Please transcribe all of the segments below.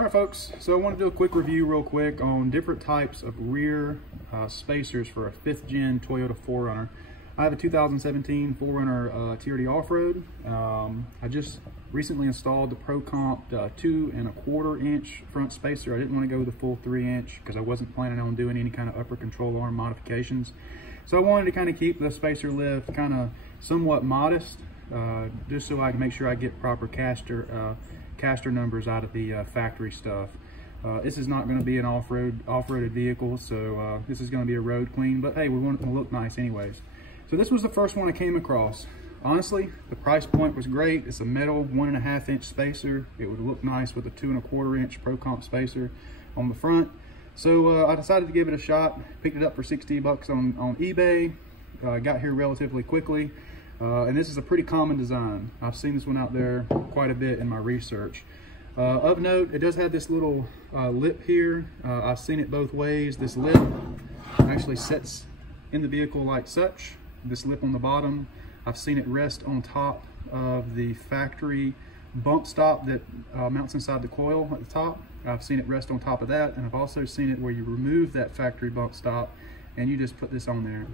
All right, folks, so I want to do a quick review real quick on different types of rear spacers for a 5th gen Toyota 4Runner. I have a 2017 4Runner TRD Off-Road. I just recently installed the ProComp 2¼ inch front spacer. I didn't want to go with the full 3 inch because I wasn't planning on doing any kind of upper control arm modifications. So I wanted to kind of keep the spacer lift kind of somewhat modest, just so I can make sure I get proper caster numbers out of the factory stuff. This is not going to be an off-roaded vehicle, so this is going to be a road clean, but hey, we want it to look nice anyways. So this was the first one I came across. Honestly, the price point was great. It's a metal 1½ inch spacer. It would look nice with a 2¼ inch ProComp spacer on the front. So I decided to give it a shot. Picked it up for 60 bucks on eBay. Got here relatively quickly. And this is a pretty common design. I've seen this one out there quite a bit in my research. Of note, it does have this little lip here. I've seen it both ways. This lip actually sits in the vehicle like such. This lip on the bottom, I've seen it rest on top of the factory bump stop that mounts inside the coil at the top. I've seen it rest on top of that, and I've also seen it where you remove that factory bump stop and you just put this on there.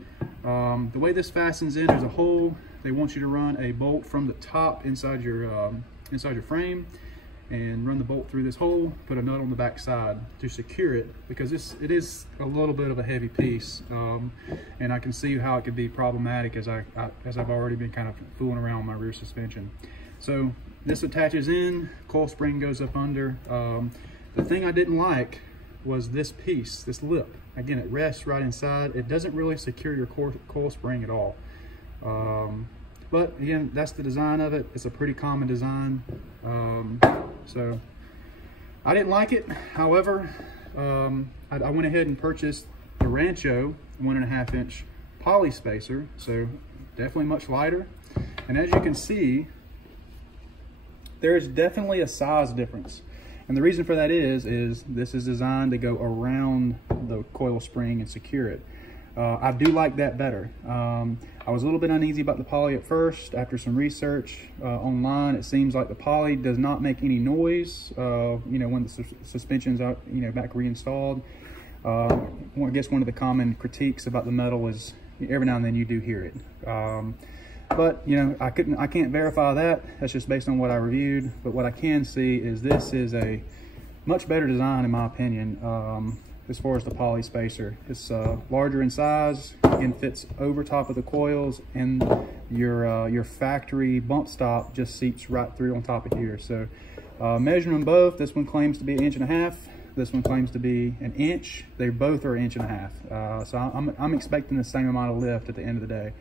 The way this fastens in, there's a hole. They want you to run a bolt from the top inside your frame and run the bolt through this hole, put a nut on the back side to secure it, because it is a little bit of a heavy piece, and I can see how it could be problematic as I've already been kind of fooling around with my rear suspension. So this attaches in, coil spring goes up under. The thing I didn't like was this piece, this lip. Again, it rests right inside. It doesn't really secure your coil spring at all. But again, that's the design of it. It's a pretty common design. So I didn't like it. However, I went ahead and purchased the Rancho 1½ inch poly spacer. So definitely much lighter. And as you can see, there is definitely a size difference. And the reason for that is this is designed to go around the coil spring and secure it. I do like that better. I was a little bit uneasy about the poly at first. After some research online, it seems like the poly does not make any noise, when the suspension's are, back reinstalled. I guess one of the common critiques about the metal is every now and then you do hear it. But I can't verify that. That's just based on what I reviewed. But what I can see is this is a much better design in my opinion. As far as the poly spacer, it's larger in size and fits over top of the coils, and your factory bump stop just seats right through on top of here. So measuring them both, this one claims to be 1½ inch. This one claims to be 1 inch. They both are 1.5 inches. So I'm expecting the same amount of lift at the end of the day.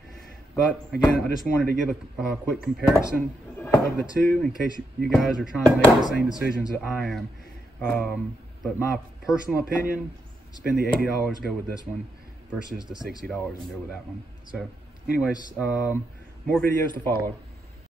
But again, I just wanted to give a quick comparison of the two in case you guys are trying to make the same decisions that I am. But my personal opinion, spend the $80, go with this one versus the $60 and go with that one. So anyways, more videos to follow.